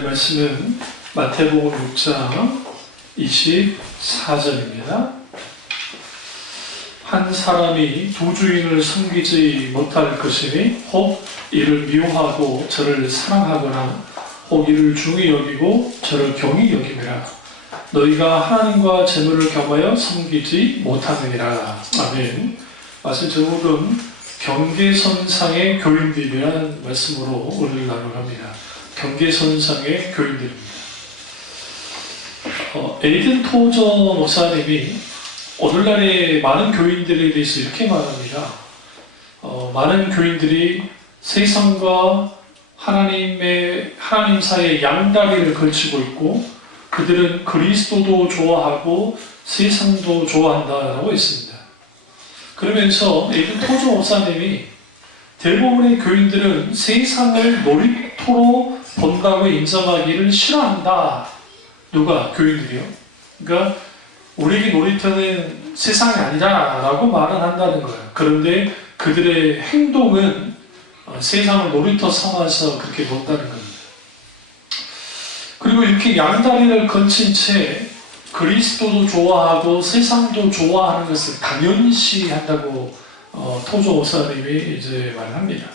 말씀은 마태복음 6장 24절입니다. 한 사람이 두 주인을 섬기지 못할 것이니 혹 이를 미워하고 저를 사랑하거나 혹 이를 중히 여기고 저를 경히 여김이라. 너희가 하나님과 재물을 겸하여 섬기지 못하느니라. 아멘. 말씀 제목은 경계선상의 교인들이라는 말씀으로 오늘 나눠갑니다. 경계선상의 교인들입니다. 에이든 토저 목사님이 오늘날의 많은 교인들에 대해서 이렇게 말합니다. 많은 교인들이 세상과 하나님 사이에 양다리를 걸치고 있고 그들은 그리스도도 좋아하고 세상도 좋아한다라고 했습니다. 그러면서 에이든 토저 목사님이 대부분의 교인들은 세상을 놀이터로 본다고 인정하기를 싫어한다. 누가? 교인들이요. 그러니까 우리에게 놀이터는 세상이 아니다라고 말은 한다는 거예요. 그런데 그들의 행동은 세상을 놀이터 삼아서 그렇게 본다는 겁니다. 그리고 이렇게 양다리를 걸친 채 그리스도도 좋아하고 세상도 좋아하는 것을 당연시 한다고 토저 목사님이 이제 말합니다.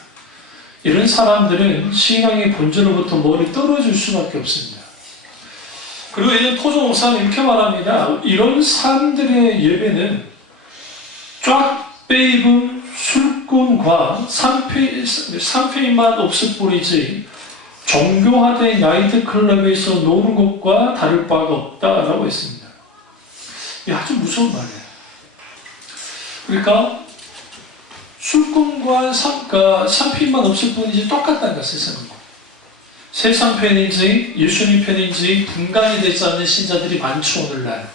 이런 사람들은 신앙의 본질로부터 멀리 떨어질 수밖에 없습니다. 그리고 이제 토저 목사님 이렇게 말합니다. 이런 사람들의 예배는 쫙 빼입은 술꾼과 산페인만 없을 뿐이지 종교화된 나이트클럽에서 노는 것과 다를 바가 없다라고 했습니다. 이게 아주 무서운 말이에요. 그러니까 술꾼과 산페인만 없을 뿐이지 똑같다는 거야, 세상은. 세상 편인지 예수님 편인지 분간이 되지 않는 신자들이 많죠, 오늘날.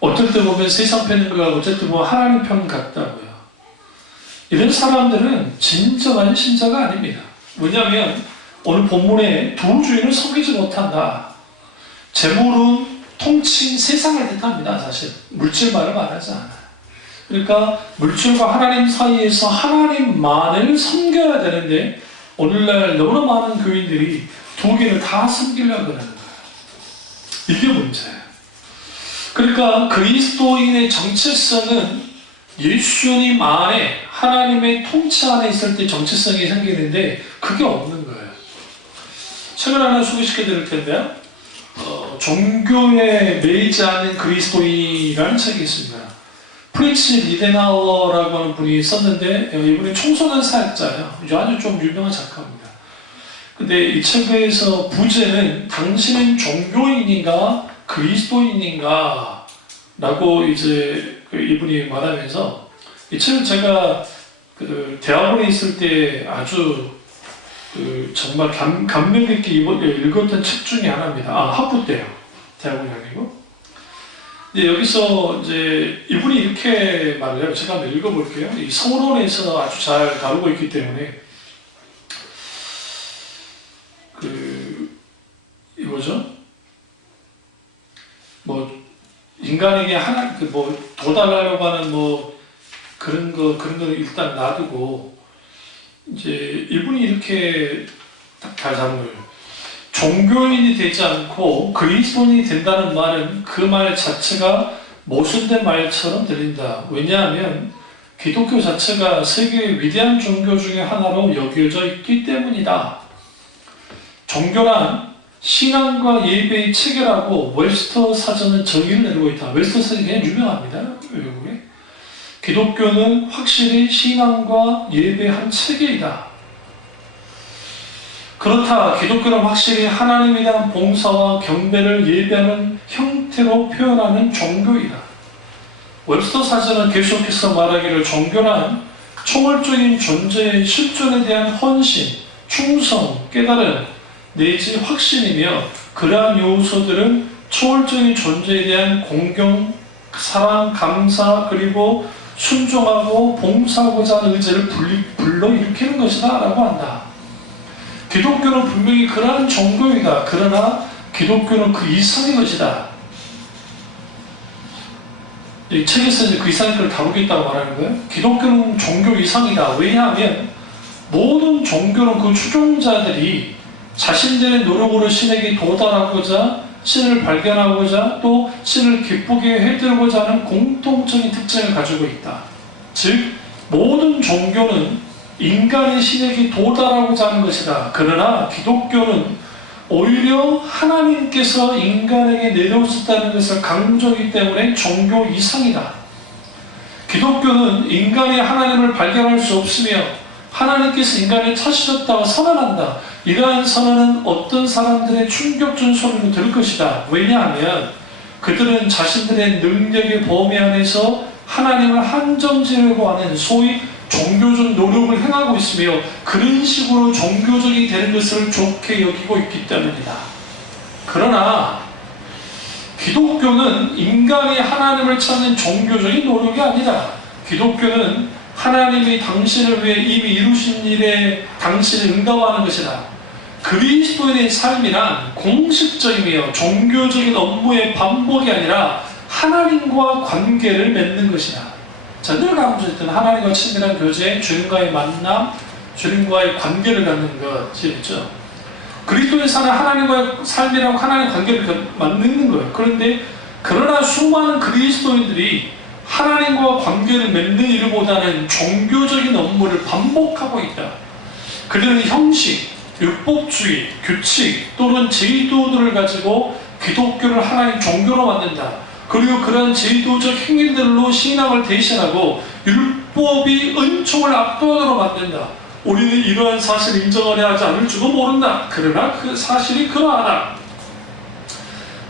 어떨 때 보면 세상 편인 것 같고 어쩔 때 보면 하나님 편 같다고요. 이런 사람들은 진정한 신자가 아닙니다. 왜냐하면 오늘 본문에 두 주인을 섬기지 못한다. 재물은 통칭 세상을 뜻합니다. 사실 물질 말을 말하지 않아요. 그러니까 물질과 하나님 사이에서 하나님만을 섬겨야 되는데 오늘날 너무나 많은 교인들이 두 개를 다 섬기려고 하는 거예요. 이게 문제예요. 그러니까 그리스도인의 정체성은 예수님 안에 하나님의 통치 안에 있을 때 정체성이 생기는데 그게 없는 거예요. 책을 하나 소개시켜 드릴 텐데요. 종교에 매이지 않은 그리스도인이라는 책이 있습니다. 프리츠 리데나워라고 하는 분이 썼는데 이분이 청소년 사역자예요. 아주 좀 유명한 작가입니다. 근데 이 책에서 부제는 당신은 종교인인가 그리스도인인가 라고 이제 이분이 말하면서 이 책을 제가 대학원에 있을 때 아주 정말 감명 깊게 읽었던 책 중에 하나입니다. 학부 때요. 대학원이 아니고. 근데 여기서 이제 이분이 이렇게 말을 해요. 제가 한번 읽어볼게요. 이 성론에서 아주 잘 다루고 있기 때문에 이 뭐죠? 뭐 인간에게 도달하려고 하는 그런 거 일단 놔두고 이제 이분이 이렇게 잘 잡아요. 종교인이 되지 않고 그리스도인이 된다는 말은 그 말 자체가 모순된 말처럼 들린다. 왜냐하면 기독교 자체가 세계의 위대한 종교 중에 하나로 여겨져 있기 때문이다. 종교란 신앙과 예배의 체계라고 웰스터 사전은 정의를 내리고 있다. 웰스터 사전이 그냥 유명합니다. 외국에. 기독교는 확실히 신앙과 예배의 한 체계이다. 그렇다. 기독교는 확실히 하나님에 대한 봉사와 경배를 예배하는 형태로 표현하는 종교이다. 웹스터 사전은 계속해서 말하기를 종교란 초월적인 존재의 실존에 대한 헌신, 충성, 깨달음, 내지 확신이며 그러한 요소들은 초월적인 존재에 대한 공경, 사랑, 감사, 그리고 순종하고 봉사하고자 하는 의지를 불러일으키는 것이다 라고 한다. 기독교는 분명히 그러한 종교이다. 그러나 기독교는 그 이상의 것이다. 이 책에서 이제 그 이상의 것을 다루겠다고 말하는 거예요. 기독교는 종교 이상이다. 왜냐하면 모든 종교는 그 추종자들이 자신들의 노력으로 신에게 도달하고자 신을 발견하고자 또 신을 기쁘게 해드리고자 하는 공통적인 특징을 가지고 있다. 즉 모든 종교는 인간이 신에게 도달하고자 하는 것이다. 그러나 기독교는 오히려 하나님께서 인간에게 내려오셨다는 것을 강조하기 때문에 종교 이상이다. 기독교는 인간이 하나님을 발견할 수 없으며 하나님께서 인간을 찾으셨다고 선언한다. 이러한 선언은 어떤 사람들의 충격적인 소리로 들을 것이다. 왜냐하면 그들은 자신들의 능력의 범위 안에서 하나님을 한정지으려고 하는 소위 종교적 노력을 행하고 있으며 그런 식으로 종교적이 되는 것을 좋게 여기고 있기 때문이다. 그러나 기독교는 인간이 하나님을 찾는 종교적인 노력이 아니다. 기독교는 하나님이 당신을 위해 이미 이루신 일에 당신을 응답하는 것이다. 그리스도인의 삶이란 공식적이며 종교적인 업무의 반복이 아니라 하나님과 관계를 맺는 것이다. 늘 강조했던 하나님과 친밀한 교제, 주님과의 만남, 주님과의 관계를 갖는 것이죠. 그리스도인 사는 하나님과의 삶이라고 하나님의 관계를 만드는 거예요. 그러나 수많은 그리스도인들이 하나님과 관계를 맺는 일보다는 종교적인 업무를 반복하고 있다. 그들은 형식, 율법주의, 규칙 또는 제도들을 가지고 기독교를 하나님 종교로 만든다. 그리고 그런 제도적 행위들로 신앙을 대신하고 율법이 은총을 압도하도록 만든다. 우리는 이러한 사실을 인정하려 하지 않을 줄도 모른다. 그러나 그 사실이 그러하다.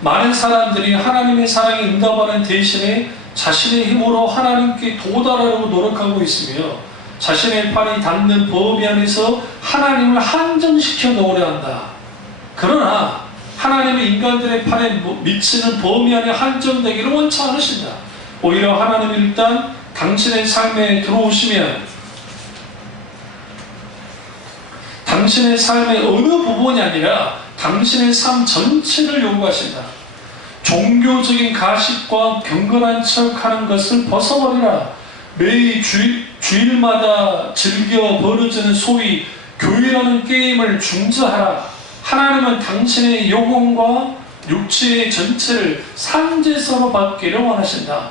많은 사람들이 하나님의 사랑에 응답하는 대신에 자신의 힘으로 하나님께 도달하려고 노력하고 있으며 자신의 팔이 닿는 범위 안에서 하나님을 한정시켜 놓으려 한다. 그러나 하나님의 인간들의 팔에 미치는 범위 안에 한정되기를 원치 않으신다. 오히려 하나님은 일단 당신의 삶에 들어오시면 당신의 삶의 어느 부분이 아니라 당신의 삶 전체를 요구하신다. 종교적인 가식과 경건한 척하는 것을 벗어버리라. 매일 주일마다 즐겨 벌어지는 소위 교회라는 게임을 중지하라. 하나님은 당신의 영혼과 육체의 전체를 산제서로 받기를 원하신다.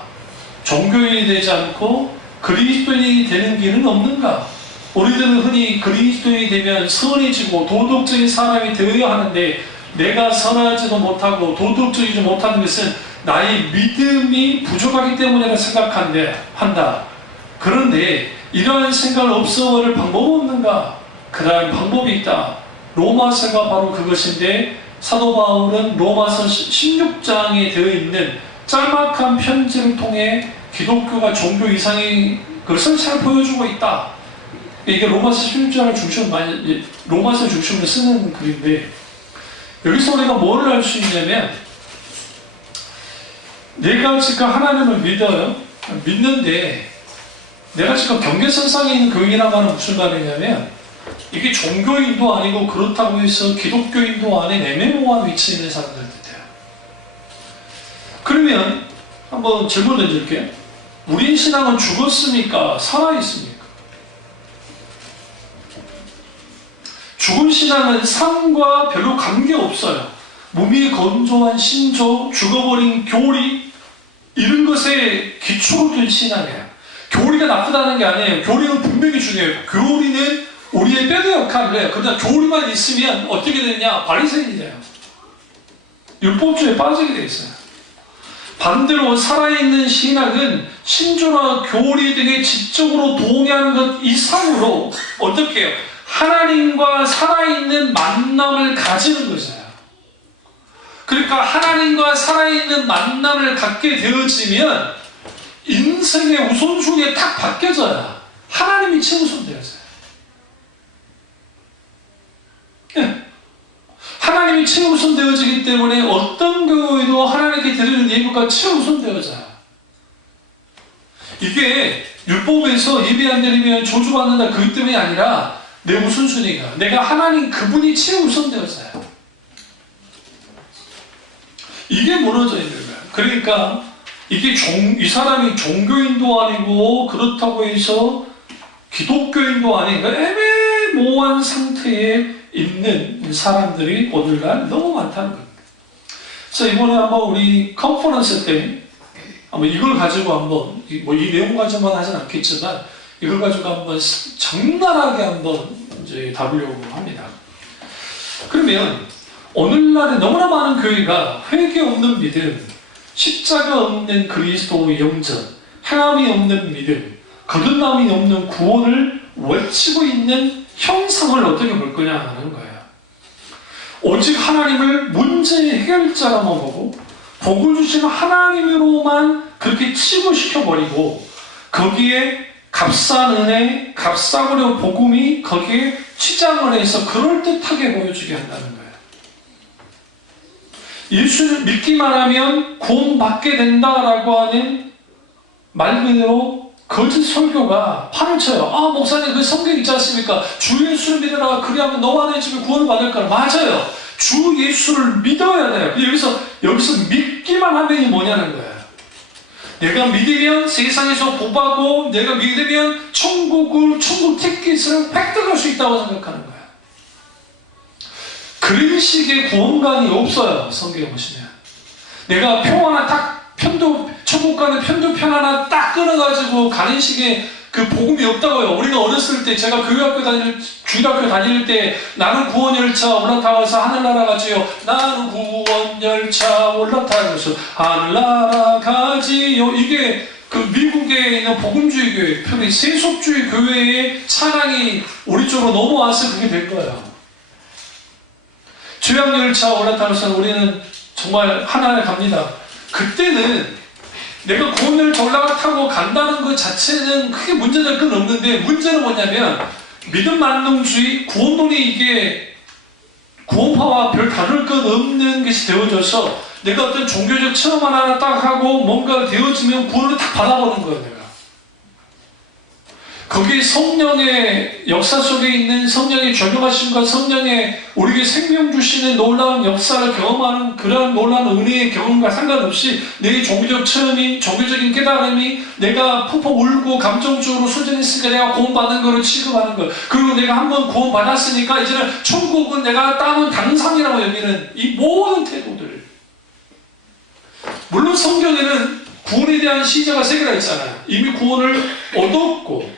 종교인이 되지 않고 그리스도인이 되는 길은 없는가? 우리들은 흔히 그리스도인이 되면 선해지고 도덕적인 사람이 되어야 하는데 내가 선하지도 못하고 도덕적이지 못하는 것은 나의 믿음이 부족하기 때문이라 생각한다. 그런데 이러한 생각을 없애버릴 방법은 없는가? 그러한 방법이 있다. 로마서가 바로 그것인데 사도 바울은 로마서 16장에 되어 있는 짤막한 편지를 통해 기독교가 종교 이상의 것을 잘 보여주고 있다. 이게 로마서 16장을 로마서 중심으로 쓰는 글인데 여기서 우리가 뭐를 알 수 있냐면 내가 지금 하나님을 믿는데 내가 지금 경계선상에 있는 교인이라고 하는 무슨 말이냐면 이게 종교인도 아니고 그렇다고 해서 기독교인도 아닌 애매모호한 위치에 있는 사람들 같아요. 그러면 한번 질문 던질게요. 우리 신앙은 죽었습니까? 살아있습니까? 죽은 신앙은 삶과 별로 관계없어요. 몸이 건조한 신조, 죽어버린 교리 이런 것에 기초로 된 신앙이에요. 교리가 나쁘다는 게 아니에요. 교리는 분명히 중요해요. 교리는 우리의 뼈대 역할을 해요. 그러나 교리만 있으면 어떻게 되느냐? 바리새인이 돼요. 율법주의에 빠지게 돼 있어요. 반대로 살아있는 신앙은 신조나 교리 등의 지적으로 동의하는 것 이상으로 어떻게 해요? 하나님과 살아있는 만남을 가지는 것이에요. 그러니까 하나님과 살아있는 만남을 갖게 되어지면 인생의 우선순위에 딱 바뀌어져야 하나님이 최우선되어져요. 하나님이 최우선되어지기 때문에 어떤 경우에도 하나님께 드리는 예배가 최우선되어져요. 이게 율법에서 예배 안 드리면 저주받는다 그것 때문이 아니라 내 우선순위가 내가 하나님 그분이 최우선되어져요. 이게 무너져 있는 거예요. 그러니까 이게 이 사람이 종교인도 아니고 그렇다고 해서 기독교인도 아닌 애매모호한 상태에 있는 사람들이 오늘날 너무 많다는 겁니다. 그래서 이번에 한번 우리 컨퍼런스 때 한번 이걸 가지고 한번 이 내용 가지고만 하진 않겠지만 이걸 가지고 한번 적나라하게 한번 이제 다루려고 합니다. 그러면 오늘날에 너무나 많은 교회가 회개 없는 믿음, 십자가 없는 그리스도의 영전, 행함이 없는 믿음, 거듭남이 없는 구원을 외치고 있는 형상을 어떻게 볼 거냐 하는 거예요. 오직 하나님을 문제 해결자라만 보고 복을 주시는 하나님으로만 그렇게 치부시켜버리고 거기에 값싼 은혜, 값싸구려 복음이 거기에 치장을 해서 그럴듯하게 보여주게 한다는 거예요. 예수를 믿기만 하면 구원받게 된다라고 하는 말 그대로 거짓 설교가 판을 쳐요. 아, 목사님 그 성경 있지 않습니까? 주 예수를 믿으라 그리하면 너와 내 집이 구원을 받을 거라. 맞아요. 주 예수를 믿어야 돼요. 여기서 믿기만 하면이 뭐냐는 거예요. 내가 믿으면 세상에서 복받고 내가 믿으면 천국 티켓을 획득할 수 있다고 생각하는 거예요. 그런 식의 구원관이 없어요. 성경에 보시면 내가 표 하나 딱 천국 가는 편도편 하나 딱 끊어가지고 가는 식의 그 복음이 없다고요. 우리가 어렸을 때 제가 주일학교 다닐 때 나는 구원열차 올라타서 하늘나라 가지요. 나는 구원열차 올라타서 하늘나라 가지요. 이게 그 미국에 있는 복음주의 교회, 특히 세속주의 교회의 찬양이 우리 쪽으로 넘어와서 그게 될 거예요. 죄악열차 올라타면서 우리는 정말 하나에 갑니다. 그때는 내가 구원열차 올라타고 간다는 것 자체는 크게 문제될 건 없는데 문제는 뭐냐면 믿음 만능주의, 구원론이 이게 구원파와 별 다를 것 없는 것이 되어져서 내가 어떤 종교적 체험 하나 딱 하고 뭔가 되어지면 구원을 딱 받아보는 거예요. 내가 거기 성령의 역사 속에 있는 성령의 전용하심과 성령의 우리에게 생명 주시는 놀라운 역사를 경험하는 그런 놀라운 은혜의 경험과 상관없이 내 종교적 체험이, 종교적인 깨달음이 내가 푹푹 울고 감정적으로 소전했으니까 내가 구원받은 거를 취급하는 것, 그리고 내가 한번 구원받았으니까 이제는 천국은 내가 따는 당상이라고 여기는 이 모든 태도들, 물론 성경에는 구원에 대한 시제가 3개나 있잖아요. 이미 구원을 얻고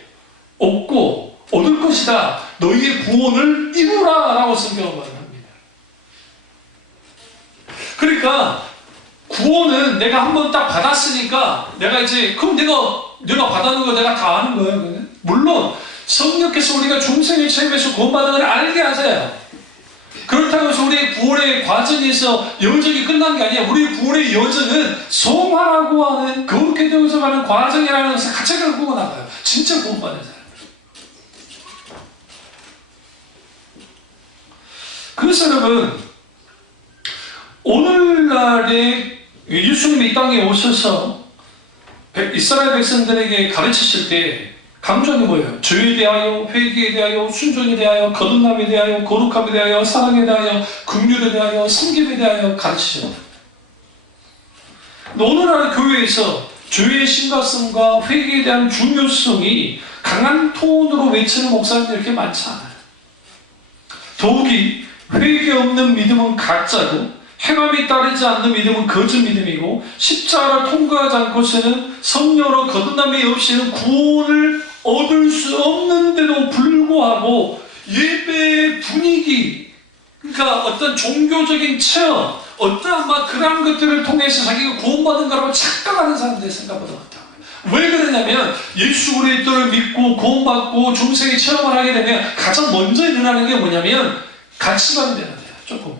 얻을 것이다. 너희의 구원을 이루라 라고 성경은 말합니다. 그러니까 구원은 내가 한번 딱 받았으니까 내가 이제 그럼 내가 받았는 거 내가 다 아는 거예요. 물론 성령께서 우리가 중생의 체험에서 구원받은 걸 알게 하세요. 그렇다고 해서 우리의 구원의 과정에서 여정이 끝난 게 아니야. 우리의 구원의 여정은 성화라고 하는 거룩해 되어서 가는 과정이라는 것을 같이 갖고 나가요. 진짜 구원받은 사람. 그래서 여러분, 오늘날에 예수님이 이 땅에 오셔서 이스라엘 백성들에게 가르치실 때 강조하는 거예요. 죄에 대하여, 회개에 대하여, 순종에 대하여, 거듭남에 대하여, 거룩함에 대하여, 사랑에 대하여, 긍휼에 대하여, 섬김에 대하여 가르치셨다. 오늘날 교회에서 죄의 심각성과 회개에 대한 중요성이 강한 톤으로 외치는 목사님들이 이렇게 많지 않아요. 더욱이 회개 없는 믿음은 가짜고 행함이 따르지 않는 믿음은 거짓 믿음이고 십자가를 통과하지 않고서는 성령으로 거듭남이 없이는 구원을 얻을 수 없는데도 불구하고 예배의 분위기, 그러니까 어떤 종교적인 체험, 어떠한 막 그런 것들을 통해서 자기가 구원받은 거라고 착각하는 사람들이 생각보다 많다. 왜 그러냐면 예수 그리스도를 믿고 구원받고 중생의 체험을 하게 되면 가장 먼저 일어나는 게 뭐냐면 가치관이 되는 거예요. 조금.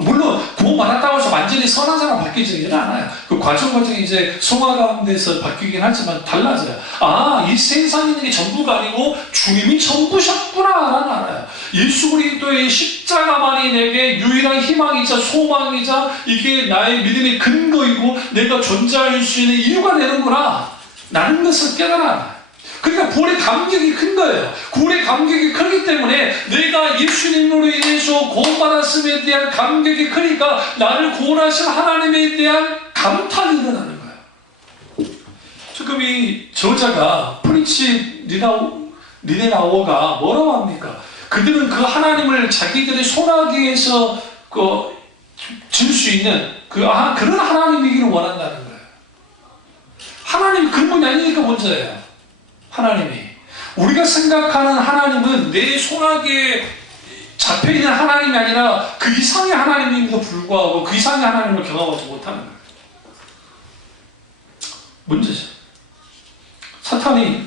물론 구원받았다고 해서 완전히 선한 사람 바뀌지는 않아요. 그 과정이 이제 성화 가운데서 바뀌긴 하지만 달라져요. 아, 이 세상에 있는 게 전부가 아니고 주님이 전부셨구나 라는 알아요. 예수 그리스도의 십자가만이 내게 유일한 희망이자 소망이자 이게 나의 믿음의 근거이고 내가 존재할 수 있는 이유가 되는구나 라는 것을 깨달아요. 그러니까 구원의 감격이 큰 거예요. 구원의 감격이 크기 때문에 내가 예수님으로 인해서 구원받았음에 대한 감격이 크니까 나를 구원하신 하나님에 대한 감탄이 일어나는 거예요. 지금 이 저자가 프리치 리네나워가 뭐라고 합니까? 그들은 그 하나님을 자기들의 손아귀에서 질 수 있는 그런 하나님이기를 원한다는 거예요. 하나님이 그런 분이 아니니까 문제예요. 하나님이. 우리가 생각하는 하나님은 내 손아귀에 잡혀있는 하나님이 아니라 그 이상의 하나님임에도 불구하고 그 이상의 하나님을 경험하지 못하는 거예요. 문제죠. 사탄이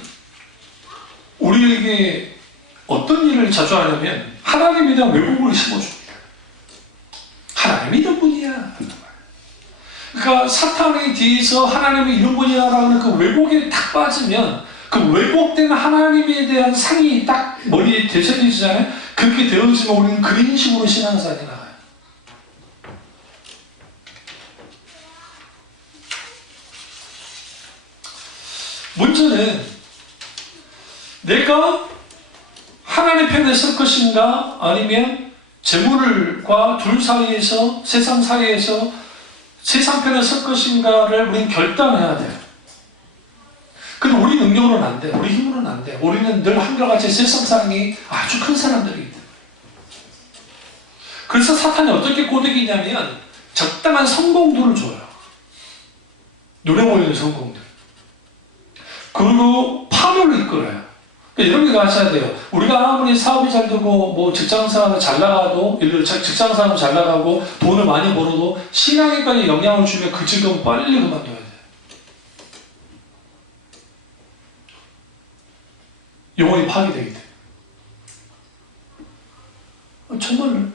우리에게 어떤 일을 자주 하냐면 하나님에 대한 왜곡을 심어줍니다. 하나님이 이런 분이야. 그러니까 사탄에 대해서 하나님이 이런 분이야라는 그 왜곡에 딱 빠지면 그 왜곡된 하나님에 대한 상이 딱 머리에 되새겨지잖아요. 그렇게 되어지면 우리는 그런 식으로 신앙생활이 나가요. 문제는 내가 하나님 편에 설 것인가 아니면 재물과 둘 사이에서 세상 사이에서 세상 편에 설 것인가를 우리는 결단해야 돼요. 근데 우리 능력으로는 안 돼. 우리 힘으로는 안 돼. 우리는 늘 한결같이 세상 사람이 아주 큰 사람들이기 때문에. 그래서 사탄이 어떻게 꼬드기냐면 적당한 성공도를 줘요. 눈에 보이는 성공들. 그리고 파멸을 이끌어요. 그러니까 이렇게 가셔야 돼요. 우리가 아무리 사업이 잘 되고 뭐 직장생활을 잘 나가도 직장생활을 잘 나가고 돈을 많이 벌어도 신앙에까지 영향을 주면 그 직업은 빨리 그만둬야 돼요. 영혼이 파괴되기 때문에. 정말로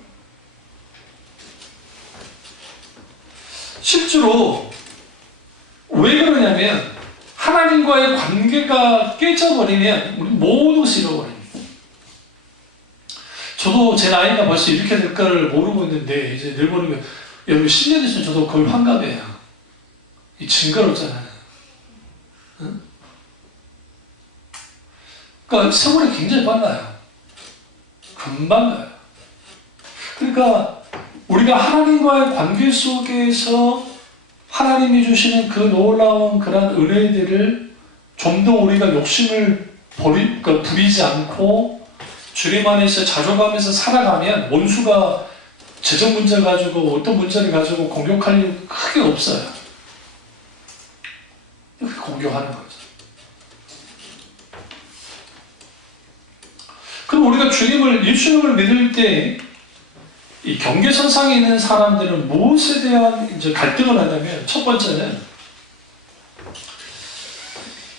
실제로 왜 그러냐면 하나님과의 관계가 깨져버리면 우리 모든 것을 잃어버립니다. 저도 제 나이가 벌써 이렇게 될 거를 모르고 있는데 이제 늘 모르면 여러분 10년 있으면 저도 거의 환갑이에요. 이 징그럽잖아요. 응? 그러니까 세월이 굉장히 빨라요. 금방 가요. 그러니까 우리가 하나님과의 관계 속에서 하나님이 주시는 그 놀라운 그런 은혜들을 좀 더 우리가 욕심을 부리지 않고 주님 안에서 자족하면서 살아가면 원수가 재정 문제 가지고 어떤 문제를 가지고 공격할 일 크게 없어요. 이렇게 공격하는 거죠. 그럼 우리가 예수님을 믿을 때 이 경계선상에 있는 사람들은 무엇에 대한 이제 갈등을 하냐면 첫 번째는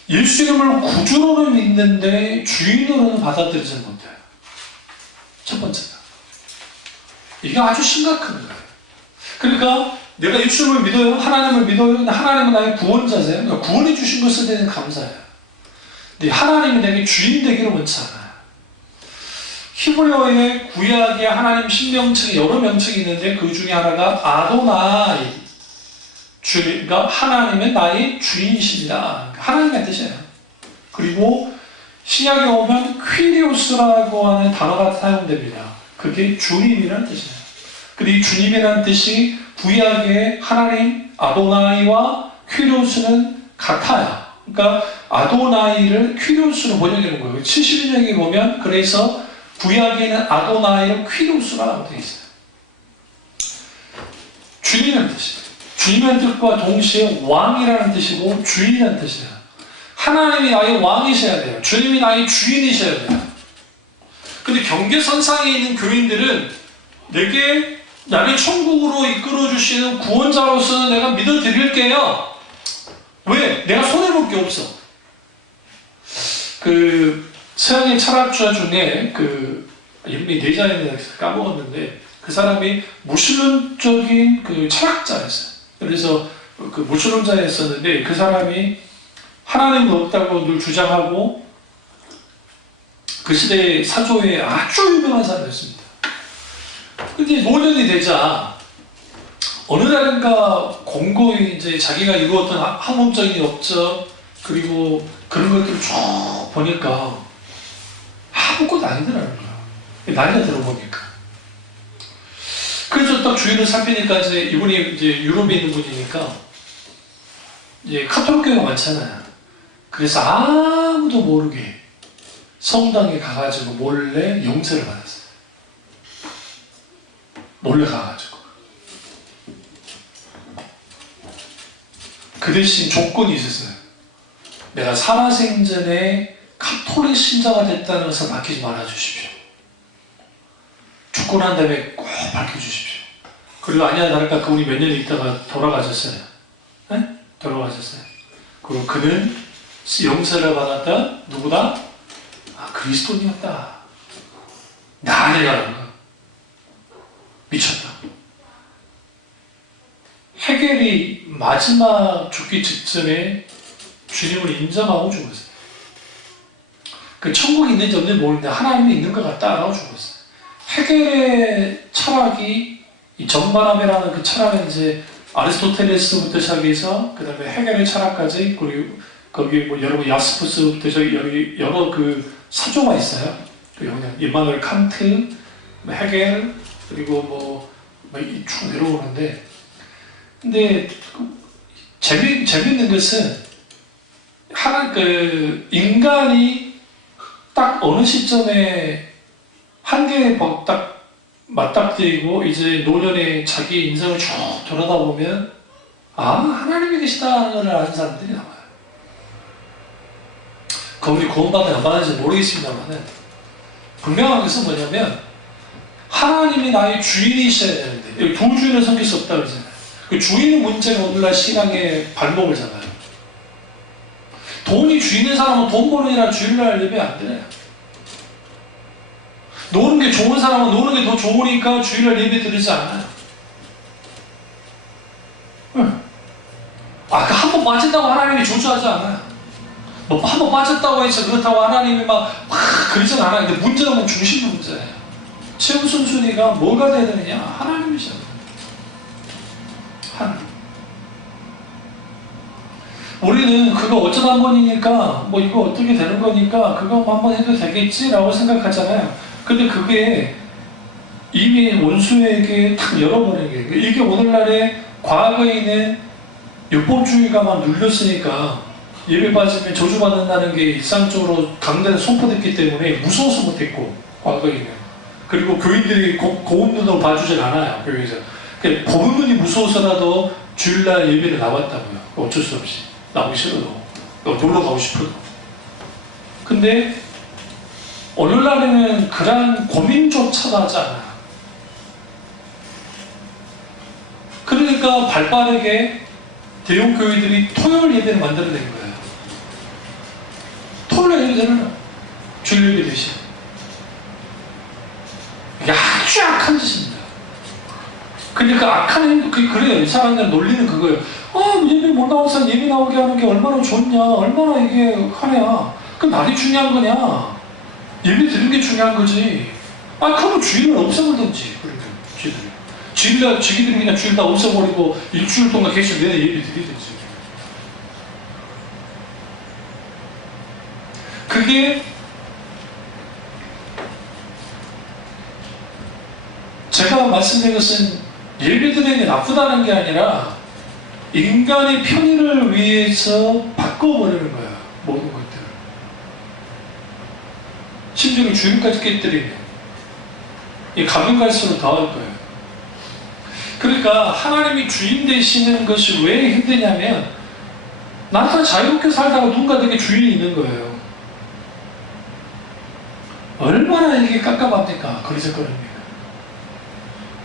예수님을 구주로는 믿는데 주인으로는 받아들이지 못해요. 첫 번째가. 이게 아주 심각한 거예요. 그러니까 내가 예수님을 믿어요. 하나님을 믿어요. 근데 하나님은 나의 구원자세요. 그러니까 구원해 주신 것에 대한 감사해요. 근데 하나님이 내게 주인 되기를 원치 않아요. 히브리어의 구약의 하나님 신명칭이 여러 명칭이 있는데 그 중에 하나가 아도나이, 그러니까 하나님은 나의 주인이십니다. 하나님의 뜻이에요. 그리고 신약에 오면 퀴리오스라고 하는 단어가 사용됩니다. 그게 주님이라는 뜻이에요. 근데 이 주님이라는 뜻이 구약의 하나님 아도나이와 퀴리오스는 같아요. 그러니까 아도나이를 퀴리오스로 번역하는 거예요. 71년에 보면 그래서 구약에는 아도나이를 퀴리오스라고 되어 있어요. 주인이라는 뜻이에요. 주인이라는 뜻과 동시에 왕이라는 뜻이고 주인이라는 뜻이에요. 하나님이 나의 왕이셔야 돼요. 주님이 나의 주인이셔야 돼요. 근데 경계선상에 있는 교인들은 내게 나를 천국으로 이끌어주시는 구원자로서는 내가 믿어드릴게요. 왜? 내가 손해볼 게 없어. 서양의 철학자 중에 이름이 네자인데 까먹었는데 그 사람이 무신론적인 철학자였어요. 그래서 무신론자였었는데 그 사람이 하나님은 없다고 늘 주장하고 그 시대의 사조에 아주 유명한 사람이었습니다. 근데 노년이 되자 어느 날인가 공고히 이제 자기가 이루었던 학문적인 업적 그리고 그런 것들을 쭉 보니까 아무것도 아니더라는 거야. 나이가 들어보니까. 그래서 딱 주위를 살피니까 이분이 이제 유럽에 있는 분이니까 이제 카톨릭 교회가 많잖아요. 그래서 아무도 모르게 성당에 가가지고 몰래 용서를 받았어요. 몰래 가가지고. 그 대신 조건이 있었어요. 내가 살아생전에 가톨릭 신자가 됐다는 것을 밝히지 말아주십시오. 죽고 난 다음에 꼭 밝혀주십시오. 그리고 아니야 다를까 그분이 몇 년 있다가 돌아가셨어요. 네? 돌아가셨어요. 그리고 그는 용서를 받았다. 누구다? 아, 그리스도인이었다. 나아내라는 거야. 미쳤다. 헤겔이 마지막 죽기 직전에 주님을 인정하고 죽었어요. 그 천국이 있는지 없는지 모르는데 하나님이 있는 것 같다라고 죽었어요. 헤겔의 철학이 이 정반합이라는 그 철학은 이제 아리스토텔레스부터 시작해서 그 다음에 헤겔의 철학까지 그리고 거기 뭐 여러 야스푸스부터 여러 그 사조가 있어요. 그 이마누엘 칸트, 헤겔 그리고 쭉 내려오는데 근데 재밌는 것은 인간이 딱 어느 시점에 한계에 딱 맞닥뜨리고 이제 노년에 자기 인생을 쭉 돌아다 보면 하나님이 계시다는 걸 아는 사람들이 나와요. 그분이 구원받는지 안 받는지 모르겠습니다만은 분명한 것은 뭐냐면 하나님이 나의 주인이셔야 되는데 여기 두 주인을 섬길 수 없다고 그러잖아요. 그 주인의 문제가 오늘날 신앙의 발목을 잡아요. 돈이 주인인 사람은 돈 버는이라 주일날 예배 안 드려요. 노는 게 좋은 사람은 노는 게 더 좋으니까 주일날 예배 드리지 않아요. 한 번 빠진다고 하나님이 조주하지 않아요. 한 번 빠졌다고 해서 그렇다고 하나님이 막 그러진 않아요. 근데 문제는 중심 문제예요. 최우선순위가 뭐가 돼야 되느냐? 하나님이잖아요. 하나님. 우리는 그거 어쩌다 한 번이니까 이거 어떻게 되는 거니까 그거 한번 해도 되겠지라고 생각하잖아요. 근데 그게 이미 원수에게 탁 열어버리는 게 이게 오늘날의 과거에는 율법주의가만 눌렸으니까 예배 빠지면 저주받는다는 게 일상적으로 강단에 선포됐기 때문에 무서워서 못했고 과거에는 그리고 교인들이 고운 눈으로 봐주질 않아요. 교회에서 보는 눈이 무서워서라도 주일날 예배를 나왔다고요. 어쩔 수 없이 나오기 싫어도 놀러 가고 싶어도. 근데 오늘날에는 그런 고민조차도 하지 않아요. 그러니까 발빠르게 대형 교회들이 토요일 예배를 만들어낸 거예요. 토요일 예배는 주일 예배 대신. 이게 아주 악한 짓입니다. 그러니까 악한 행동, 그래요. 이 사람들 논리는 그거예요. 예배 못 나온 사람 예배 나오게 하는 게 얼마나 좋냐, 얼마나 이게 하냐. 그 날이 중요한 거냐. 예배 드리는 게 중요한 거지. 그럼 주일을 없애버리든지, 그러면, 쥐들이. 지기들이 그냥 주일 다 없애버리고 일주일 동안 계속 내내 예배 드리든지. 그게 제가 말씀드린 것은 예배 드리는 게 나쁘다는 게 아니라 인간의 편의를 위해서 바꿔버리는 거야. 모든 것들을. 심지어 주일까지 깨뜨리는 이 가면 갈수록 더 할 거예요. 그러니까 하나님이 주인 되시는 것이 왜 힘드냐면 나는 자유롭게 살다가 누군가 되게 주인이 있는 거예요. 얼마나 이게 깝깝합니까? 그리적거립니까?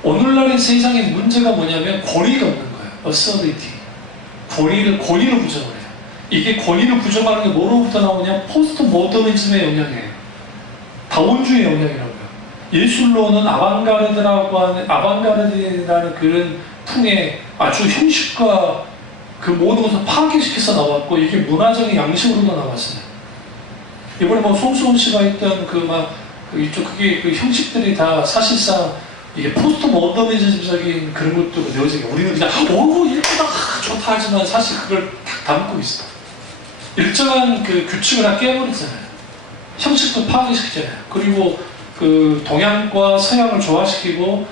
오늘날의 세상의 문제가 뭐냐면 권위가 없는 거예요. authority. 권위를 부정을 해요. 이게 권위를 부정하는 게 뭐로부터 나오냐? 포스트 모더니즘의 영향이에요. 다원주의 영향이라고요. 예술로는 아방가르드라는 그런 풍의 아주 형식과 그 모든 것을 파괴시켜서 나왔고 이게 문화적인 양식으로도 나왔어요. 이번에 송수원 씨가 했던 그게 그 형식들이 다 사실상 이게 포스트 모더니즘적인 그런 것도 내어진 게 우리는 그냥 예쁘다 좋다 하지만 사실 그걸 다 담고 있어. 일정한 그 규칙을 다 깨버리잖아요. 형식도 파괴시키잖아요. 그리고 그 동양과 서양을 조화시키고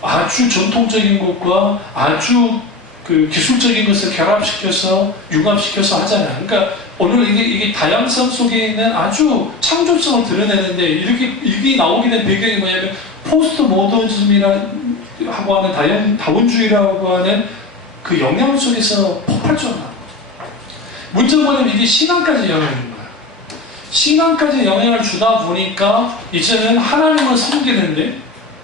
아주 전통적인 것과 아주 그 기술적인 것을 결합시켜서 융합시켜서 하잖아요. 그러니까 오늘 이게 다양성 속에 있는 아주 창조성을 드러내는데 이게 나오게 된 배경이 뭐냐면 포스트 모더니즘이라고 하는 다원주의라고 하는 그 영향 속에서 폭발적으로 나옵니다. 문제는 뭐냐면 이게 신앙까지 영향을 주는 거예요. 신앙까지 영향을 주다 보니까 이제는 하나님을 섬기는데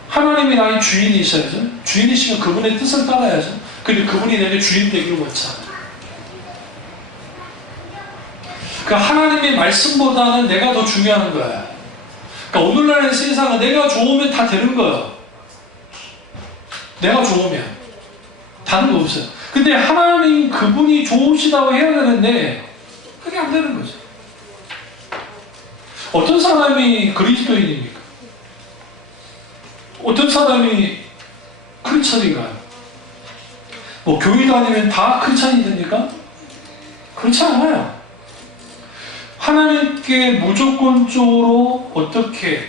하나님이 나의 주인이셔야죠. 주인이시면 그분의 뜻을 따라야죠. 그리고 그분이 내게 주인 되기를 원하잖아요. 그러니까 하나님의 말씀보다는 내가 더 중요한 거야. 그러니까 오늘날의 세상은 내가 좋으면 다 되는 거예요. 내가 좋으면 다른 거 없어요. 근데 하나님 그분이 좋으시다고 해야 되는데 그게 안 되는 거죠. 어떤 사람이 그리스도인입니까? 어떤 사람이 크리스천인가요? 뭐 교회 다니면 다 크리스천이 됩니까? 그렇지 않아요. 하나님께 무조건적으로 어떻게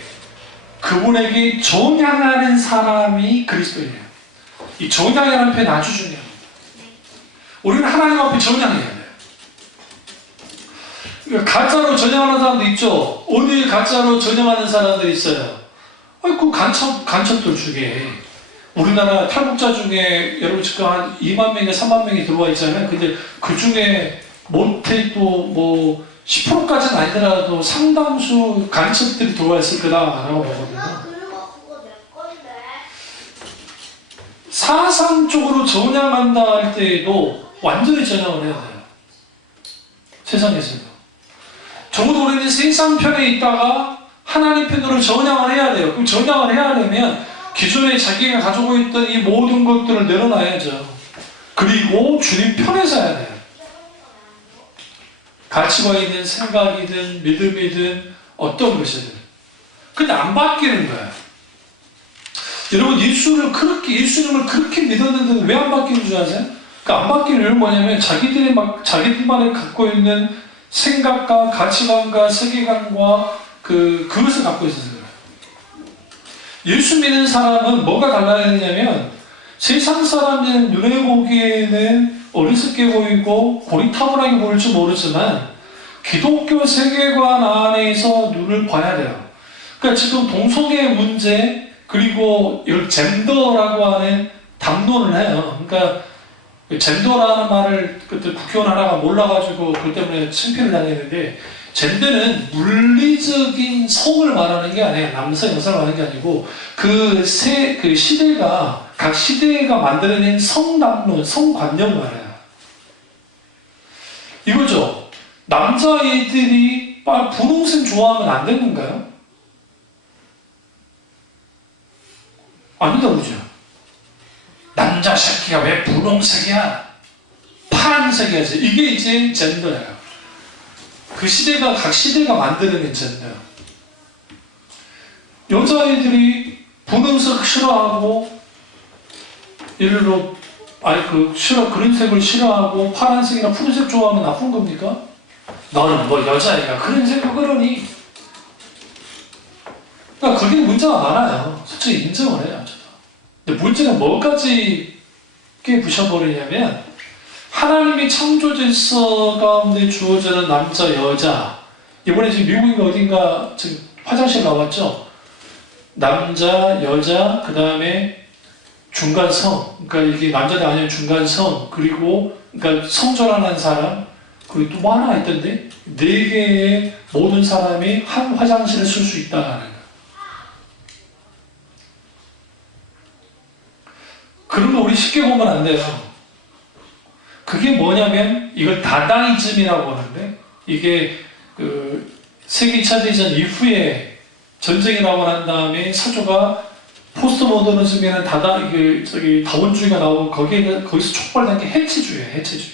그분에게 전향하는 사람이 그리스도인이에요. 이 전향이라는 표현 아주 중요합니다. 우리는 하나님 앞에 전향해야 돼요. 그러니까 가짜로 전향하는 사람도 있죠. 어디에 가짜로 전향하는 사람들이 있어요. 그 간첩들 중에 우리나라 탈북자 중에 여러분 지금 한 2만 명인가 3만 명이 들어와 있잖아요. 근데 그 중에 못해도 뭐 10%까지는 아니더라도 상당수 간첩들이 들어와 있을 거다라고 보거든요. 사상적으로 전향한다 할 때에도 완전히 전향을 해야 돼요. 세상에서도. 적어도 우리는 세상 편에 있다가 하나님 편으로 전향을 해야 돼요. 그럼 전향을 해야 되면 기존에 자기가 가지고 있던 이 모든 것들을 내려놔야죠. 그리고 주님 편에 서야 돼요. 가치관이든 생각이든 믿음이든 어떤 것이든. 근데 안 바뀌는 거예요. 여러분 예수님을 그렇게 믿었는데 왜 안 바뀌는 줄 아세요? 그러니까 안 바뀌는 이유는 뭐냐면 자기들만이 갖고 있는 생각과 가치관과 세계관과 그것을 갖고 있어서 그래요. 예수 믿는 사람은 뭐가 달라야 되냐면 세상 사람들은 눈에 보기에는 어리석게 보이고 고리타분하게 보일지 모르지만 기독교 세계관 안에서 눈을 봐야 돼요. 그러니까 지금 동성애 문제 그리고 젠더라고 하는 담론을 해요. 그러니까 젠더라는 말을 그때 국회의원 하나가 몰라가지고 그 때문에 창피를 당했는데 젠더는 물리적인 성을 말하는 게 아니에요. 남성, 여성을 말하는 게 아니고 그 시대가 각 시대가 만들어낸 성담론, 성관념을 말해요. 이거죠. 남자애들이 분홍색 좋아하면 안 되는 건가요? 아니다 그러죠. 남자 새끼가 왜 분홍색이야? 파란색이야지. 이게 이제 젠더예요. 각 시대가 만들어낸 젠더예요. 여자애들이 분홍색 싫어하고 예를 들어 그런 색을 싫어하고 파란색이나 푸른색 좋아하면 나쁜 겁니까? 너는 뭐 여자애가 그런 색을 그러니? 그러니까 그게 문제가 많아요. 솔직히 인정을 해요. 근데 문제는 뭐까지 깨부셔버리냐면 하나님의 창조 질서 가운데 주어지는 남자, 여자. 이번에 지금 미국인 어딘가 지금 화장실 나왔죠? 남자, 여자, 그 다음에 중간성. 그러니까 이게 남자도 아니면 중간성. 그리고 그러니까 성전환한 사람. 그리고 또 뭐 하나 있던데? 4개의 모든 사람이 한 화장실을 쓸 수 있다는 거예요. 그런 거 우리 쉽게 보면 안 돼요. 그게 뭐냐면 이걸 다다이즘이라고 하는데 이게 세계 2차 대전 이후에 전쟁이 나고 난 다음에 사조가 포스트 모더니즘이라는 다원주의가 나오고 거기서 촉발된 게 해체주의예요. 해체주의.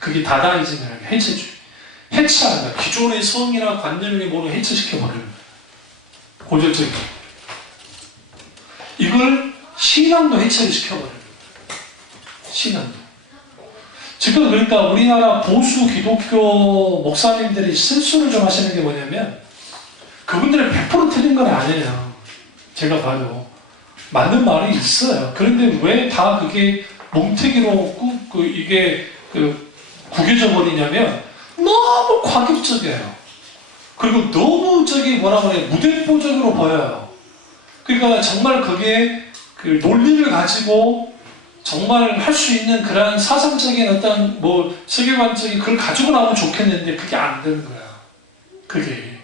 그게 다다이즘이라는 게 해체주의. 해체하는 거야. 기존의 성이나 관념이 모두 해체시켜버리는 거야. 고질적인. 이걸 신앙도 해체를 시켜버려요. 신앙도. 지금 그러니까 우리나라 보수 기독교 목사님들이 실수를 좀 하시는 게 뭐냐면 그분들은 100% 틀린 건 아니에요. 제가 봐도. 맞는 말이 있어요. 그런데 왜 다 그게 뭉태기로 이게 구겨져 버리냐면 너무 과격적이에요. 그리고 너무 뭐라 그래, 무대뽀적으로 보여요. 그러니까 정말 거기에 그 논리를 가지고 정말 할 수 있는 그런 사상적인 어떤 세계관적인 그걸 가지고 나오면 좋겠는데 그게 안 되는 거야. 그게.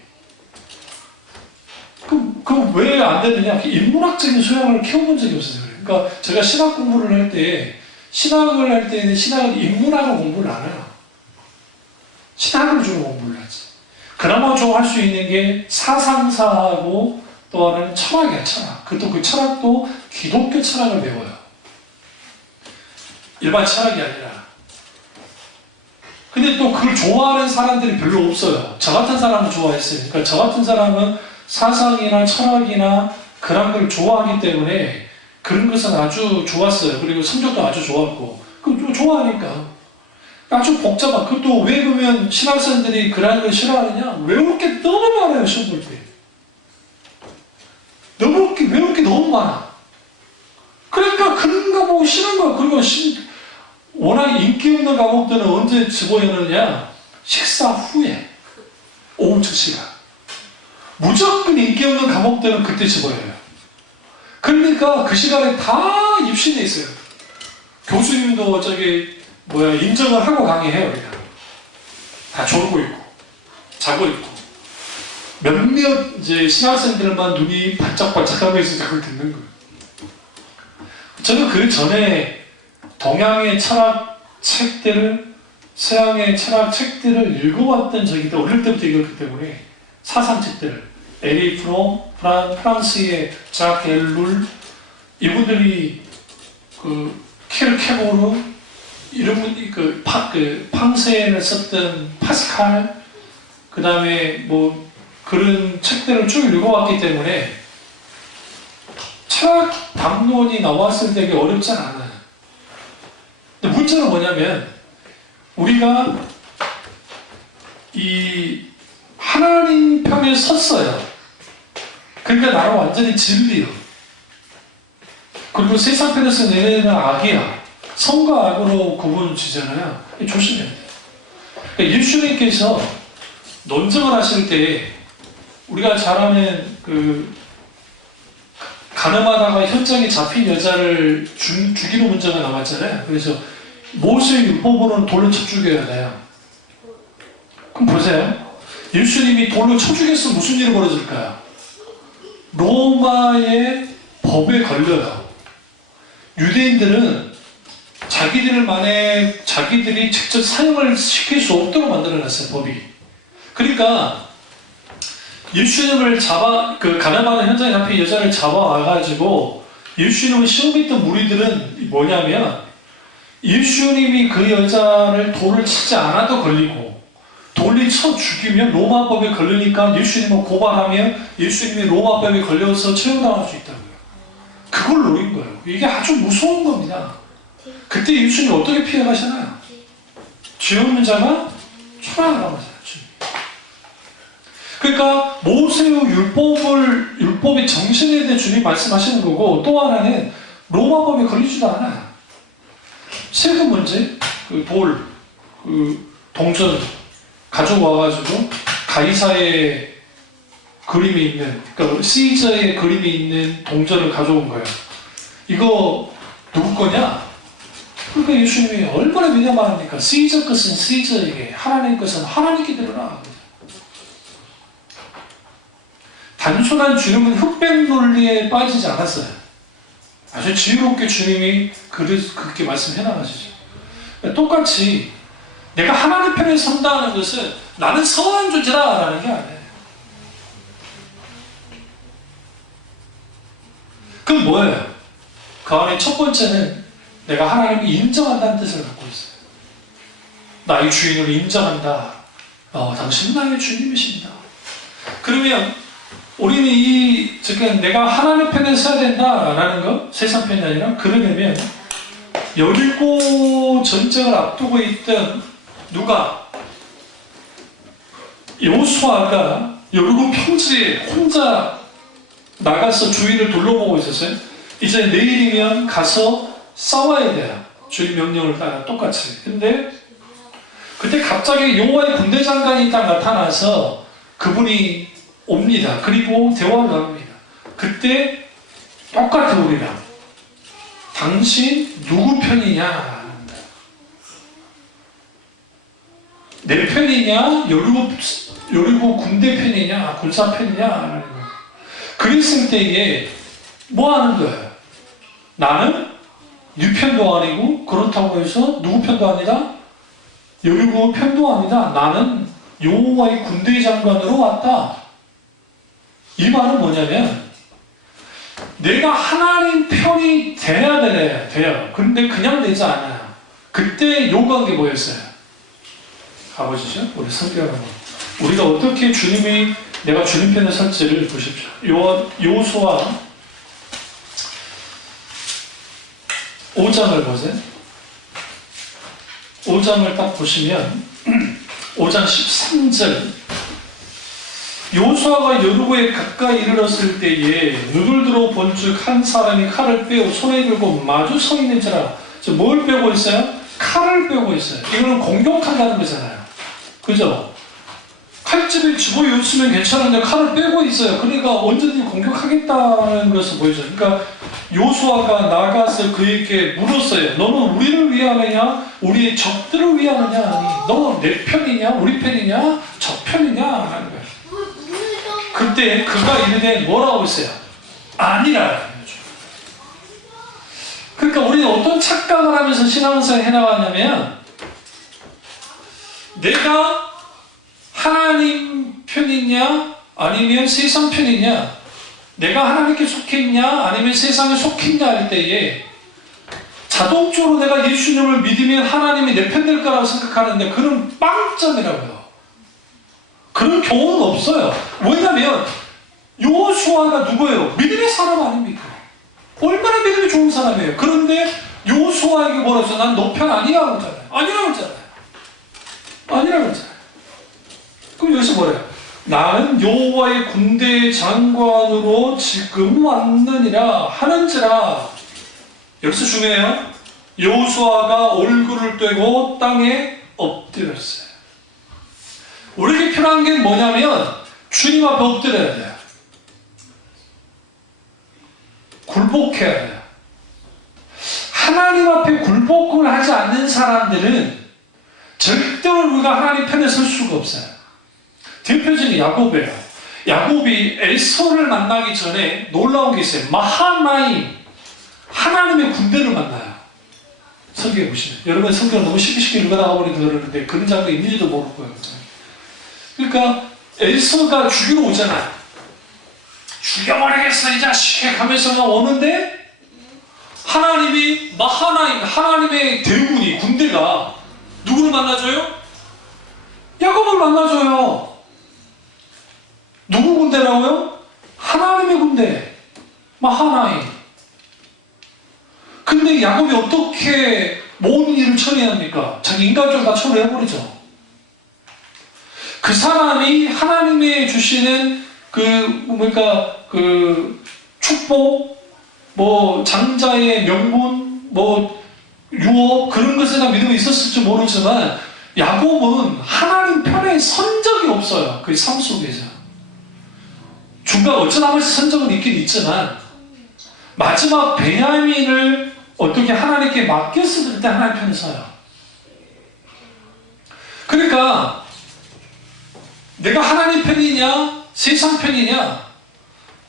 그럼 왜 안 되느냐? 인문학적인 소양을 키워본 적이 없어서 그래요. 그러니까 제가 신학 공부를 할 때, 신학을 할 때는 신학은 인문학을 공부를 안 해요. 신학을 주로 공부를 하지. 그나마 좀 할 수 있는 게 사상사하고 또 하나는 철학이야, 철학. 그것도 그 철학도 기독교 철학을 배워요. 일반 철학이 아니라. 근데 또 그걸 좋아하는 사람들이 별로 없어요. 저 같은 사람은 좋아했어요. 그러니까 저 같은 사람은 사상이나 철학이나 그런 걸 좋아하기 때문에 그런 것은 아주 좋았어요. 그리고 성적도 아주 좋았고. 그 좋아하니까. 아주 복잡한. 그것도 왜 보면 신학생들이 그런 걸 싫어하느냐? 외울 게 너무 많아요, 시험 볼 때. 외울 게 너무 많아. 그러니까 그런 거 보고 싫은 거야. 그리고 워낙 인기 없는 과목들은 언제 집어넣느냐? 식사 후에. 오후 첫 시간. 무조건 인기 없는 과목들은 그때 집어넣어요. 그러니까 그 시간에 다 입시돼 있어요. 교수님도 인정을 하고 강의해요, 그냥. 다 졸고 있고, 자고 있고. 몇몇 신학생들만 눈이 반짝반짝 하면서 그걸 듣는 거예요. 저는 그 전에 동양의 철학 책들을, 서양의 철학 책들을 읽어왔던 적이 어릴 때부터 읽었기 때문에 사상책들을, 에리 프롬, 프랑스의 작 엘룰, 이분들이 케르 케고르, 이런 분, 팡세를 썼던 파스칼, 그 다음에 그런 책들을 쭉 읽어왔기 때문에 철학 담론이 나왔을 때 어렵지 않아요. 근데 문제는 뭐냐면, 우리가 이 하나님 편에 섰어요. 그러니까 나는 완전히 진리요. 그리고 세상 편에서 내내는 악이야. 선과 악으로 구분 지잖아요. 조심해야 돼요. 그러니까 예수님께서 논증을 하실 때 우리가 잘 아는 가늠하다가 현장에 잡힌 여자를 죽이는 문제가 나왔잖아요. 그래서 모세의 율법으로는 돌로 쳐 죽여야 돼요. 그럼 보세요. 예수님이 돌로 쳐 죽였으면 무슨 일이 벌어질까요? 로마의 법에 걸려요. 유대인들은 자기들이 직접 사용을 시킬 수 없도록 만들어놨어요, 법이. 그러니까 예수님을 가늠하는 현장에 잡힌 여자를 잡아와가지고 예수님을 시험했던 무리들은 뭐냐면, 예수님이 그 여자를 돌을 치지 않아도 걸리고 돌이 쳐 죽이면 로마법에 걸리니까 예수님을 고발하면 예수님이 로마법에 걸려서 처형당할 수 있다고요. 그걸 노린 거예요. 이게 아주 무서운 겁니다. 그때 예수님 어떻게 피해가시나요? 죄 없는 자가 초라하라고 하잖아요. 그러니까 모세의 율법의 정신에 대해 주님이 말씀하시는 거고, 또 하나는 로마법에 걸리지도 않아요. 세금 문제, 동전 가져와가지고 가이사의 그림이 있는, 그러니까 시저의 그림이 있는 동전을 가져온 거예요. 이거 누구 거냐? 그러니까 예수님이 얼마나 위대합니까? 시저 것은 시저에게, 하나님 것은 하나님께 드려라. 단순한 주님은 흑백 논리에 빠지지 않았어요. 아주 지혜롭게 주님이 그렇게 말씀해 나가시죠. 똑같이 내가 하나님 편에 선다는 것은 나는 선한 존재다라는 게 아니에요. 그건 뭐예요? 그 안에 첫 번째는 내가 하나님을 인정한다는 뜻을 갖고 있어요. 나의 주인을 인정한다. 당신은 나의 주님이십니다. 그러면 우리는 지금 내가 하나님 편에 서야 된다라는 거, 세상 편이 아니라, 그러려면 여리고 전쟁을 앞두고 있던 누가? 여호수아가 여리고 평지에 혼자 나가서 주위를 둘러보고 있었어요. 이제 내일이면 가서 싸워야 돼요. 주님 명령을 따라 똑같이. 근데 그때 갑자기 여호와의 군대 장관이 딱 나타나서 그분이 옵니다. 그리고 대화를 나눕니다. 그때 똑같아 우리랑. 당신 누구 편이냐? 내 편이냐? 여리고 군대 편이냐? 군사 편이냐? 그랬을 때에 뭐 하는 거예요? 나는 네 편도 아니고 그렇다고 해서 누구 편도 아니다? 여리고 편도 아니다. 나는 여호와의 군대 장관으로 왔다. 이 말은 뭐냐면 내가 하나님 편이 돼야 돼요. 그런데 그냥 되지 않아요. 그때 요구한 게 뭐였어요? 가보시죠. 우리 성경을 우리가 어떻게 내가 주님 편에 설지를 보십시오. 여호수아 5장을 보세요. 5장을 딱 보시면 5장 13절 여호수아가 여리고에 가까이 이르렀을 때에 눈을 들어 본즉 한 사람이 칼을 빼어 손에 들고 마주 서 있는지라. 뭘 빼고 있어요? 칼을 빼고 있어요. 이거는 공격한다는 거잖아요. 그죠? 칼집에 집어 있으면 괜찮은데 칼을 빼고 있어요. 그러니까 언제든지 공격하겠다는 것을 보여줘요. 그러니까 여호수아가 나가서 그에게 물었어요. 너는 우리를 위하느냐? 우리의 적들을 위하느냐? 아니, 너는 내 편이냐? 우리 편이냐? 적 편이냐? 하는 거예요. 그때 그가 이르되 뭐라고 했어요? 아니라. 그러니까 우리는 어떤 착각을 하면서 신앙생활을 해나가냐면 내가 하나님 편이냐 아니면 세상 편이냐, 내가 하나님께 속했냐 아니면 세상에 속했냐 할 때에 자동적으로 내가 예수님을 믿으면 하나님이 내 편 될 거라고 생각하는데 그런 빵점이라고요. 그런 경우는 없어요. 왜냐하면 여호수아가 누구예요? 믿음의 사람 아닙니까? 얼마나 믿음이 좋은 사람이에요. 그런데 여호수아에게 뭐라고 해서 난 너 편 아니라고 하잖아요. 아니라고 하잖아요. 아니라고 하잖아요. 그럼 여기서 뭐래요? 나는 여호와의 군대 장관으로 지금 왔느니라 하는지라. 여기서 중요해요. 여호수아가 얼굴을 떼고 땅에 엎드렸어요. 우리에게 필요한 게 뭐냐면 주님 앞에 엎드려야 돼요. 굴복해야 돼요. 하나님 앞에 굴복을 하지 않는 사람들은 절대로 우리가 하나님 편에 설 수가 없어요. 대표적인 야곱이에요. 야곱이 에서를 만나기 전에 놀라운 게 있어요. 마하나임, 하나님의 군대를 만나요. 성경에 보시면. 여러분 성경을 너무 쉽게 읽어나가 버리고 그러는데 그런 장면이 있는지도 모를 거예요. 그러니까 에서가 죽이러 오잖아요. 죽여버리겠어 이 자식 하면서 오는데 하나님이 마하나임, 하나님의 대군이 군대가 누구를 만나줘요? 야곱을 만나줘요. 누구 군대라고요? 하나님의 군대, 마하나임. 근데 야곱이 어떻게 모든 일을 처리합니까? 자기 인간적으로 다 처리해버리죠. 그 사람이 하나님의 주시는 축복, 장자의 명분, 유업, 그런 것에 대한 믿음이 있었을지 모르지만, 야곱은 하나님 편에 선 적이 없어요. 그 삶 속에서. 중간 어쩌다 한번씩 선 적은 있긴 있지만, 마지막 베냐민을 어떻게 하나님께 맡겼을 때 하나님 편에 서요. 그러니까, 내가 하나님 편이냐, 세상 편이냐,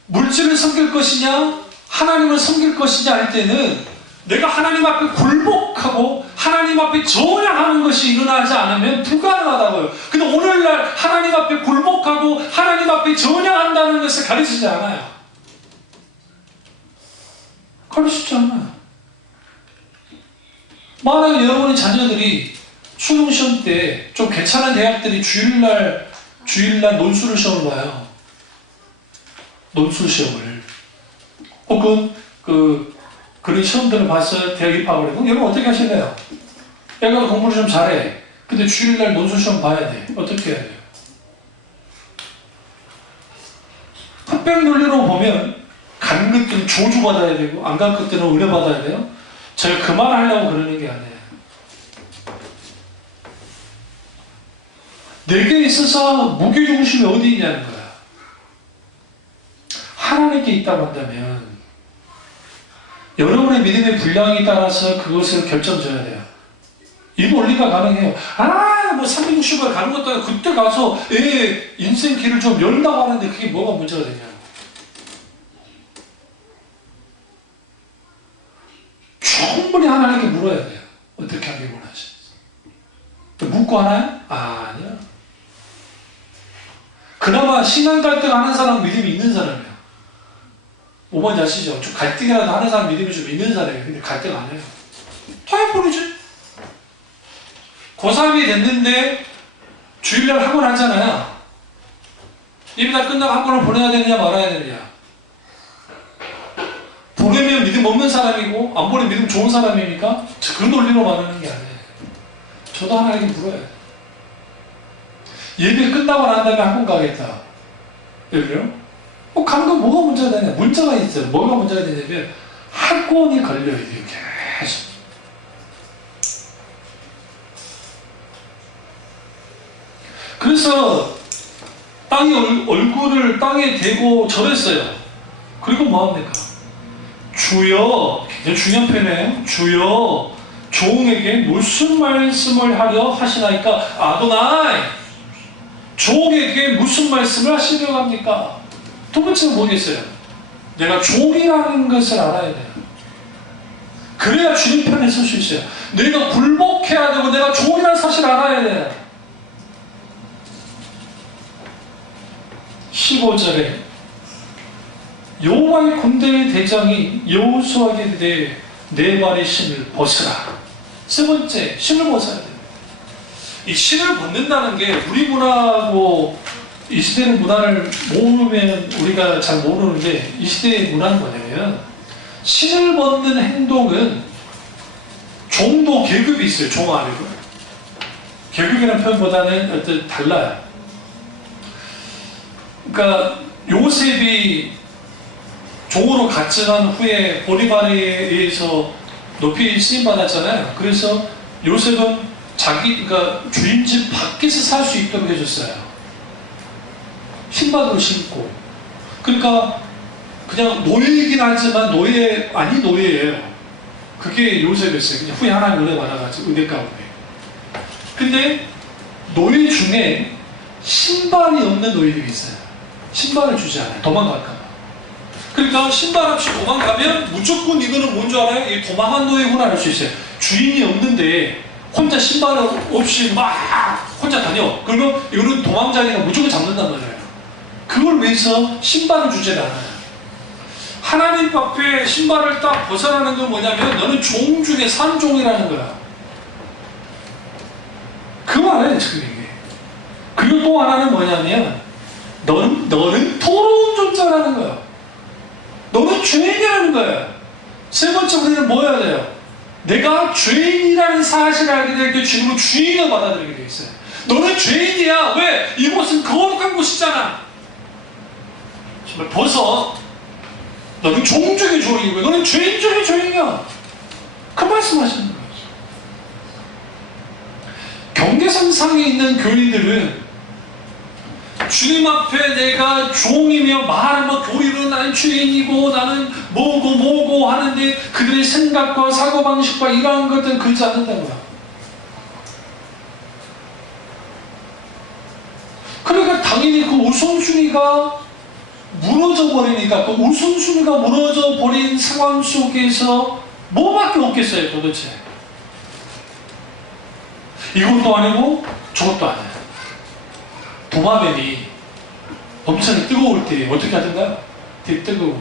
물질을 섬길 것이냐, 하나님을 섬길 것이냐 할 때는 내가 하나님 앞에 굴복하고 하나님 앞에 전향하는 것이 일어나지 않으면 불가능하다고요. 근데 오늘날 하나님 앞에 굴복하고 하나님 앞에 전향한다는 것을 가르치지 않아요. 가르치지 않아요. 만약에 여러분의 자녀들이 수능시험 때 좀 괜찮은 대학들이 주일날 논술 시험을 봐요. 논술 시험을. 혹은 그런 시험들을 봐서 대학 입학을 해. 그럼 여러분 어떻게 하실래요? 애가 공부를 좀 잘해. 근데 주일날 논술 시험 봐야 돼. 어떻게 해야 돼요? 흑백 논리로 보면 간 것들은 저주받아야 되고 안 간 것들은 은혜받아야 돼요. 제가 그 말 하려고 그러는 게 아니에요. 내게 있어서 무게중심이 어디 있냐는 거야. 하나님께 있다고 한다면 여러분의 믿음의 분량에 따라서 그것을 결정져야 돼요. 이 논리가 가능해요. 뭐 360을 가는 것도 아니고 그때 가서 인생 길을 좀 열다고 하는데 그게 뭐가 문제가 되냐. 충분히 하나님께 물어야 돼요. 어떻게 하길 원하시는지. 묻고 하나요? 아니야. 그나마 신앙 갈등하는 사람 믿음이 있는 사람이에요. 뭐 뭔지 아시죠? 좀 갈등이라도 하는 사람 믿음이 좀 있는 사람이에요. 근데 갈등 안 해요. 다 해버리지. 고3이 됐는데 주일날 학원 하잖아요. 예배다 끝나고 학원을 보내야 되느냐 말아야 되느냐. 보내면 믿음 없는 사람이고 안 보내면 믿음 좋은 사람이니까 그 논리로 말하는 게 아니에요. 저도 하나님께 물어요. 예배 끝나고 난 다음에 학원 가겠다. 예를요? 가는 건 뭐가 문제가 되냐? 문제가 있어요. 뭐가 문제가 되냐면 학원이 걸려야 돼요. 계속. 그래서 얼굴을 땅에 대고 절했어요. 그리고 뭐합니까? 주여, 굉장히 중요한 표현이에요. 주여, 종에게 무슨 말씀을 하려 하시나이까? 아도나이, 종에게 무슨 말씀을 하시려고 합니까? 두 번째는 뭐겠어요? 내가 종이라는 것을 알아야 돼요. 그래야 주님 편에 설 수 있어요. 내가 굴복해야 되고 내가 종이라는 사실을 알아야 돼요. 15절에 여호와의 군대의 대장이 여호수아에게 대해 네 발의 신을 벗으라. 세 번째, 신을 벗어야 돼요. 이 신을 벗는다는 게 우리 문화하고 이 시대의 문화를 모르면 우리가 잘 모르는데 이 시대의 문화는 뭐냐면 신을 벗는 행동은 종도 계급이 있어요. 종 아니고 계급이라는 표현보다는 어떤 달라요. 그러니까 요셉이 종으로 갓생한 후에 보리발에 의해서 높이 쓰임받았잖아요. 그래서 요셉은 그러니까 주인 집 밖에서 살 수 있도록 해줬어요. 흰바지를 신고. 그러니까 그냥 노예이긴 하지만 아니 노예예요. 그게 요셉이었어요. 그냥 후에 하나님 은혜 받아가지고 은혜 가운데. 근데 노예 중에 신발이 없는 노예들이 있어요. 신발을 주지 않아요. 도망갈까봐. 그러니까 신발 없이 도망가면 무조건 이거는 뭔 줄 알아요? 이 도망한 노예구나 알 수 있어요. 주인이 없는데 혼자 신발 없이 막 혼자 다녀. 그러면 이거는 도망자니까 무조건 잡는단 말이에요. 그걸 위해서 신발을 주지 않아요. 하나님 앞에 신발을 딱 벗어나는 건 뭐냐면 너는 종 중에 산종이라는 거야. 그 말이에요 지금 이게. 그리고 또 하나는 뭐냐면 너는 더러운 존재라는 거야. 너는 죄인이라는 거야. 세 번째 우리는 뭐 해야 돼요? 내가 죄인이라는 사실을 알게 될 때 지금은 주인을 받아들이게 돼 있어요. 너는 죄인이야. 왜? 이곳은 거룩한 곳이잖아. 정말 벗어. 너는 종 중에 종이고 너는 죄인 중에 죄인이야. 그 말씀하시는 거예요. 경계선상에 있는 교인들은 주님 앞에 내가 종이며 말하며 교리로 나는 죄인이고 나는 뭐고 하는데 그들의 생각과 사고방식과 이러한 것들은 그러지 않는다고요. 그러니까 당연히 그 우선순위가 무너져 버리니까 그 우선순위가 무너져 버린 상황 속에서 뭐밖에 없겠어요 도대체. 이것도 아니고 저것도 아니에요. 도마뱀이 엄청 뜨거울 때 어떻게 하던가? 되게 뜨거워.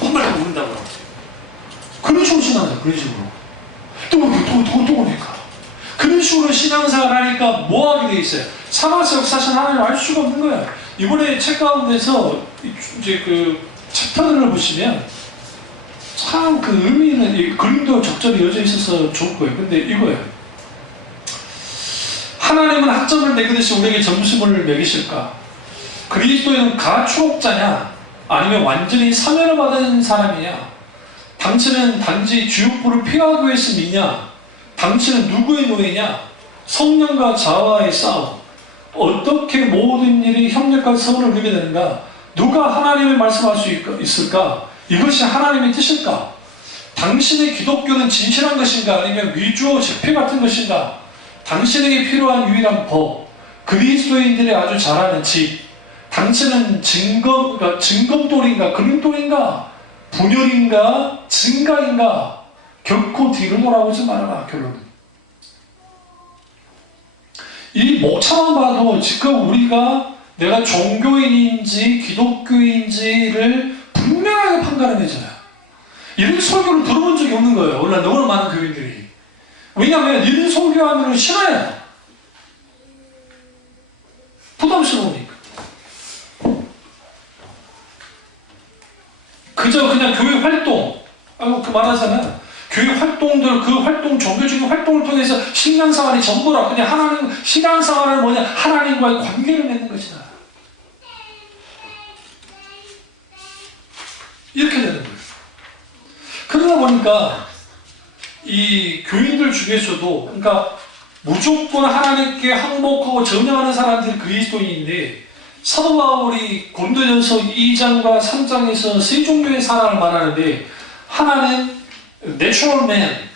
험발되고 우는다고요. 그런 식으로 신앙생활, 그런 식으로. 뜨거우니까. 그런 식으로 신앙생활 하니까 뭐 하게 돼 있어요? 사마스 역사상 하나님 알 수가 없는 거야. 이번에 책 가운데서 이제 그 챕터들을 보시면 참 그 의미 있는 그림도 적절히 이어져 있어서 좋을 거예요. 근데 이거예요. 하나님은 학점을 매기듯이 우리에게 점수를 매기실까? 그리스도인은 가축업자냐? 아니면 완전히 사면을 받은 사람이냐? 당신은 단지 지옥불을 피하기 위해서 믿냐? 당신은 누구의 노예냐? 성령과 자아의 싸움. 어떻게 모든 일이 협력과 성을 이루게 되는가? 누가 하나님의 말씀할 수 있을까? 이것이 하나님의 뜻일까? 당신의 기독교는 진실한 것인가? 아니면 위주어 집회 같은 것인가? 당신에게 필요한 유일한 법, 그리스도인들이 아주 잘 아는 집, 당신은 증검돌인가? 그림돌인가? 분열인가? 증가인가? 결코 뒤를 돌아보지 말아라. 결론은 이 목차만 봐도 지금 우리가 내가 종교인인지 기독교인지를 분명하게 판단해내잖아요. 이런 설교를 들어본 적이 없는 거예요. 오늘 너무나 많은 교인들이. 왜냐하면 이런 설교하면 싫어요. 부담스러우니까. 그저 그냥 교회 활동, 그 말하잖아요. 교회 활동들, 그 활동, 종교적인 활동을 통해서 신앙생활이 전부라. 그냥 하나님, 신앙생활은 뭐냐? 하나님과의 관계를 맺는 것이다. 이렇게 되는 거예요. 그러다 보니까 이 교인들 중에서도, 그러니까 무조건 하나님께 항복하고 전향하는 사람들이 그리스도인인데, 사도 바울이 고린도전서 2장과 3장에서 세 종류의 사람을 말하는데, 하나는 natural man,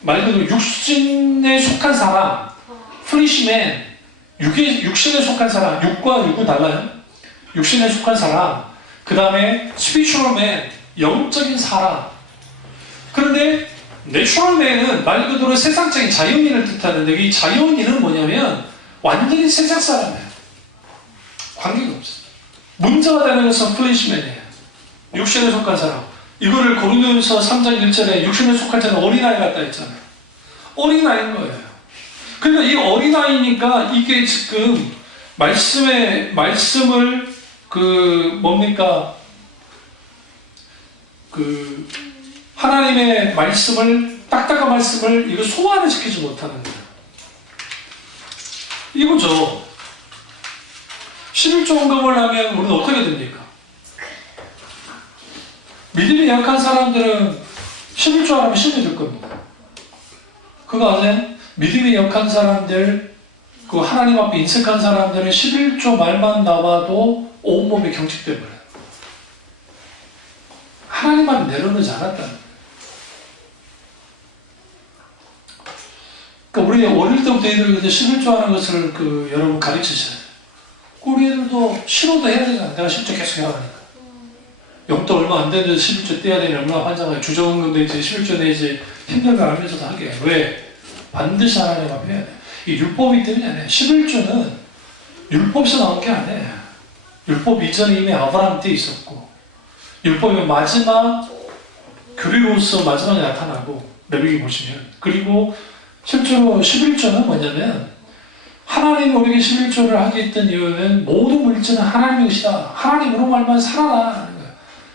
말 그대로 육신에 속한 사람, flesh man, 육신에 속한 사람, 육과 육은 달라요. 육신에 속한 사람, 그 다음에 spiritual man, 영적인 사람. 그런데 내추럴 맨은 말 그대로 세상적인 자연인을 뜻하는데, 이 자연인은 뭐냐면 완전히 세상 사람이에요. 관계가 없어요. 문제가 되는 것은 플래시맨이에요. 육신에 속한 사람. 이거를 고린도전서 3장 1절에 육신에 속한 자는 어린아이 같다 했잖아요. 어린아이인 거예요. 그러니까 이 어린아이니까 이게 지금 말씀을 하나님의 말씀을, 딱딱한 말씀을 이거 소화를 시키지 못하는 거예요. 이거죠. 11조 헌금을 하면 우리는 어떻게 됩니까? 믿음이 약한 사람들은 11조 하면 힘이 들 겁니다. 그거 아세요? 믿음이 약한 사람들, 그 하나님 앞에 인색한 사람들은 11조 말만 나와도 온몸이 경직돼 버려요. 하나님 앞에 내려놓지 않았다는 거예요. 그러니까 우리 어릴 때부터 애들 11조 하는 것을 여러분 가르치셔야 돼요. 우리 애들도 싫어도 해야 되잖아. 내가 11조 계속 해야 하니까. 용돈 얼마 안 되는데 11조 떼야 되니 얼마나 환장해. 주정은금 내지 11조 내지 힘든 거 알면서도 하게. 왜? 반드시 하나님 앞에 해야 돼. 이 율법이기 때문이 아니에요. 11조는 율법에서 나온 게 아니에요. 율법 이전에 이미 아브라함 때 있었고, 율법의 마지막 교리로서 마지막에 나타나고, 레위기 보시면. 그리고 실제로 11조는 뭐냐면, 하나님 우리에게 11조를 하게 했던 이유는 모든 물질은 하나님의 것이다. 하나님으로 말만 살아라 하는 거예요.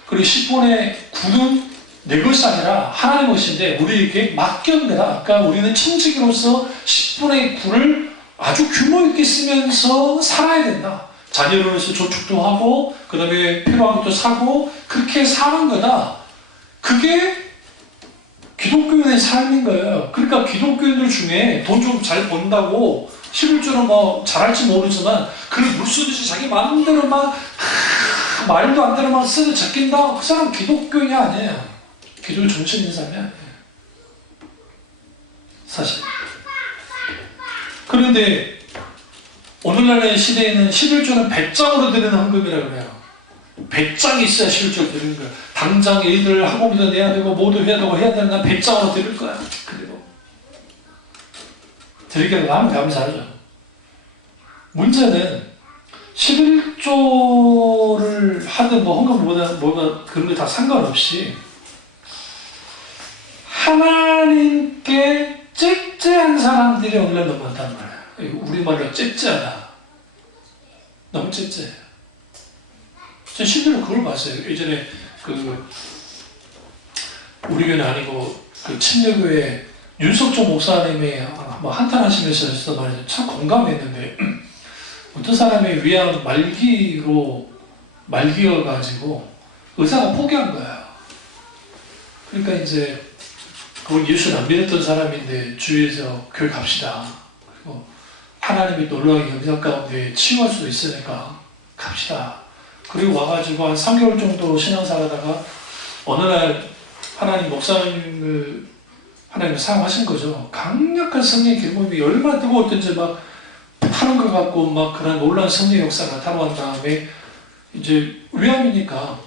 그리고 10분의 9는 내 것이 아니라 하나님의 것인데 우리에게 맡겨온 거다. 그러니까 우리는 청지기로서 10분의 9를 아주 규모 있게 쓰면서 살아야 된다. 자녀를 위해서 저축도 하고 그 다음에 필요한 것도 사고 그렇게 사는 거다. 그게 기독교인의 삶인 거예요. 그러니까 기독교인들 중에 돈 좀 잘 번다고 11조는 뭐 잘할지 모르지만 그런 물쓰듯이 자기 마음대로 막 말도 안 되는 막 쓰는 제낀다. 그 사람 기독교인이 아니에요. 기독교 정신인 사람이 아니에요. 사실. 그런데 오늘날의 시대에는 11조는 배짱으로 드리는 헌금이라고 해요. 배짱이 있어야 11조를 드리는 거예요. 당장 애들 학원비도 내야 되고 뭐도 해야 되고 해야 되는 난 배짱으로 드릴 거야. 그리고 드리게 하면 감사하죠. 문제는 11조를 하든 뭐 헌금보다 뭐가 그런 거 다 상관없이 하나님께 째째한 사람들이 오늘 너무 많단 말이에요. 우리말로 째째하다. 너무 째째해요. 저 실제로 그걸 봤어요. 예전에 우리 교회는 아니고 침례교회 윤석조 목사님이 뭐 한탄하시면서 말이죠. 참 공감했는데 어떤 사람이 위암 말기여가지고 의사가 포기한 거예요. 그러니까 이제 그건 예수를 안 믿었던 사람인데 주위에서 교회 갑시다. 그리고 하나님이 놀라운 영역 가운데 치유할 수도 있으니까 갑시다. 그리고 와가지고 한 3개월 정도 신앙생활하다가 어느 날 하나님 목사님을 하나님을 사용하신 거죠. 강력한 성령의 기름이 얼마나 뜨거웠던지 막 타는 것 같고 막 그런 놀라운 성령의 역사가 나타난 다음에 이제 위암이니까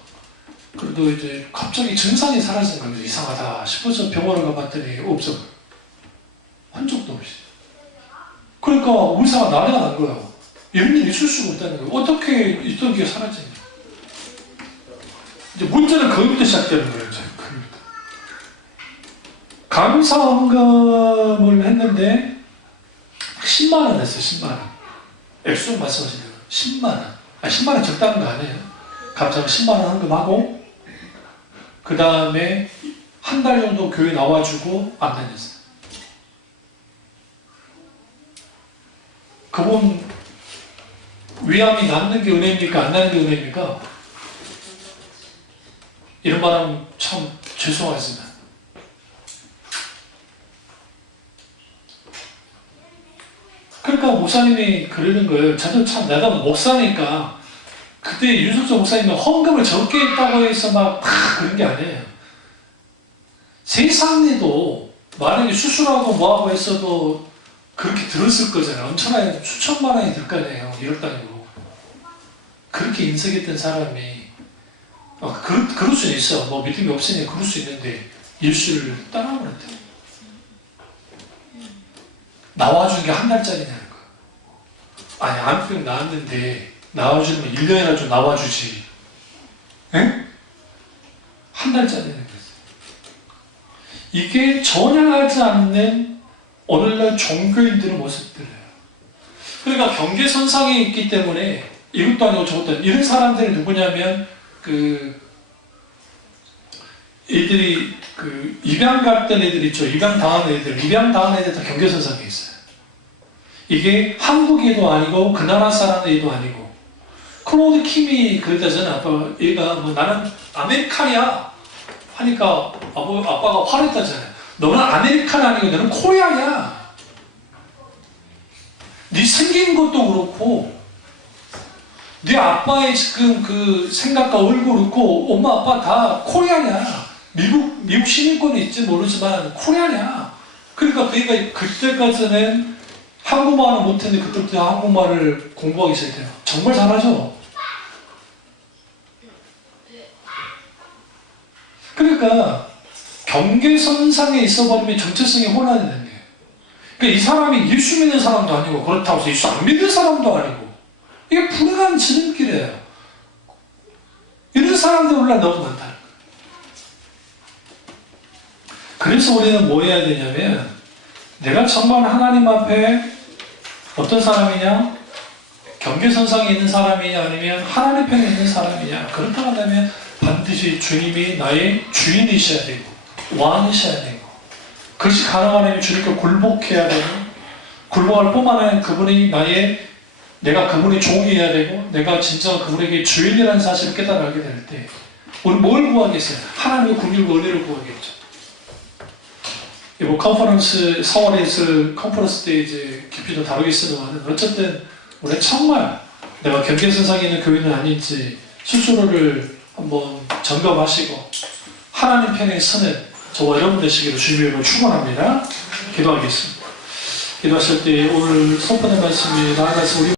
그래도 이제 갑자기 증상이 사라진 거예요. 이상하다 싶어서 병원을 가봤더니 없어. 한 적도 없이. 그러니까 의사가 난리가 난 거예요. 이런 일이 있을 수가 없다는 거예요. 어떻게 있던 게 사라지냐. 이제 문제는 거기부터 시작되는 거예요. 이제. 감사헌금을 했는데 10만 원 했어요. 10만 원. 액수를 말씀하시는 거예요. 10만 원. 10만 원 적다는 거 아니에요. 감사헌금 10만 원 헌금하고 그 다음에 한 달 정도 교회 나와주고 안 다녔어요. 그분 위암이 낫는 게 은혜입니까? 안 나는 게 은혜입니까? 이런 말하면 참 죄송하지만 그러니까 목사님이 그러는 거예요. 저도 참 내가 목사니까 그때 윤석철 목사님은 헌금을 적게 했다고 해서 막 그런 게 아니에요. 세상에도 만약에 수술하고 뭐하고 했어도 그렇게 들었을 거잖아요. 엄청나게 수천만 원이 들 거 아니에요. 1억 단위로. 그렇게 인색했던 사람이 그럴 수는 있어. 뭐 믿음이 없으니까 그럴 수 있는데 예수를 떠나버렸대. 나와준 게 한 달짜리냐는 거야. 아니 암병 나왔는데 나와주면 1년이나 좀 나와주지. 에? 한 달짜리는 거지. 이게 전혀 하지 않는 오늘날 종교인들의 모습들이에요. 그러니까 경계선상에 있기 때문에 이것도 아니고 저것도 아니고 이런 사람들이 누구냐면 애들이 입양 갔던 애들 있죠. 입양 당한 애들 다 경계선상에 있어요. 이게 한국애도 아니고 그 나라 사람애도 아니고 클로드 킴이 그랬다잖아. 얘가 뭐 나는 아메리칸이야 하니까 아빠가 화냈다잖아요. 너는 아메리칸 아니고 너는 코리아야. 네 생긴 것도 그렇고 네 아빠의 지금 그 생각과 얼굴 그렇고 엄마 아빠 다 코리아냐. 미국 시민권은 있지 모르지만 코리아냐. 그러니까 그러니까 그때까지는 한국말을 못했는데 그때부터 한국말을 공부하기 시작해요. 정말 잘하죠. 그러니까 경계선상에 있어버리면 정체성이 혼란이 되는 거예요. 그러니까 이 사람이 예수 믿는 사람도 아니고 그렇다고 해서 예수 안 믿는 사람도 아니고 이게 불행한 지름길이에요. 이런 사람들 원래 너무 많다는 거예요. 그래서 우리는 뭐 해야 되냐면 내가 정말 하나님 앞에 어떤 사람이냐? 경계선상에 있는 사람이냐 아니면 하나님 편에 있는 사람이냐. 그렇다고 한다면 반드시 주님이 나의 주인이셔야 되고 왕이셔야 되고 그것이 가능하려면 주님께 굴복해야 되고 굴복할 뿐만 아니라 그분이 내가 그분의 종이어야 되고 내가 진짜 그분에게 주인이라는 사실을 깨달게 될 때 우리 뭘 구하겠어요? 하나님의 궁율과 은혜를 구하겠죠. 이번 컨퍼런스 4월에 컨퍼런스 때 이제 깊이 더 다루겠습니다만 어쨌든 우리 정말 내가 경계선상에 있는 교인은 아닌지 스스로를 한번 점검하시고 하나님 편에 서는 저와 여러분 되시기를 주님으로 축원합니다. 기도하겠습니다. 기도하실 때 오늘 선포된 말씀이 나아가서 우리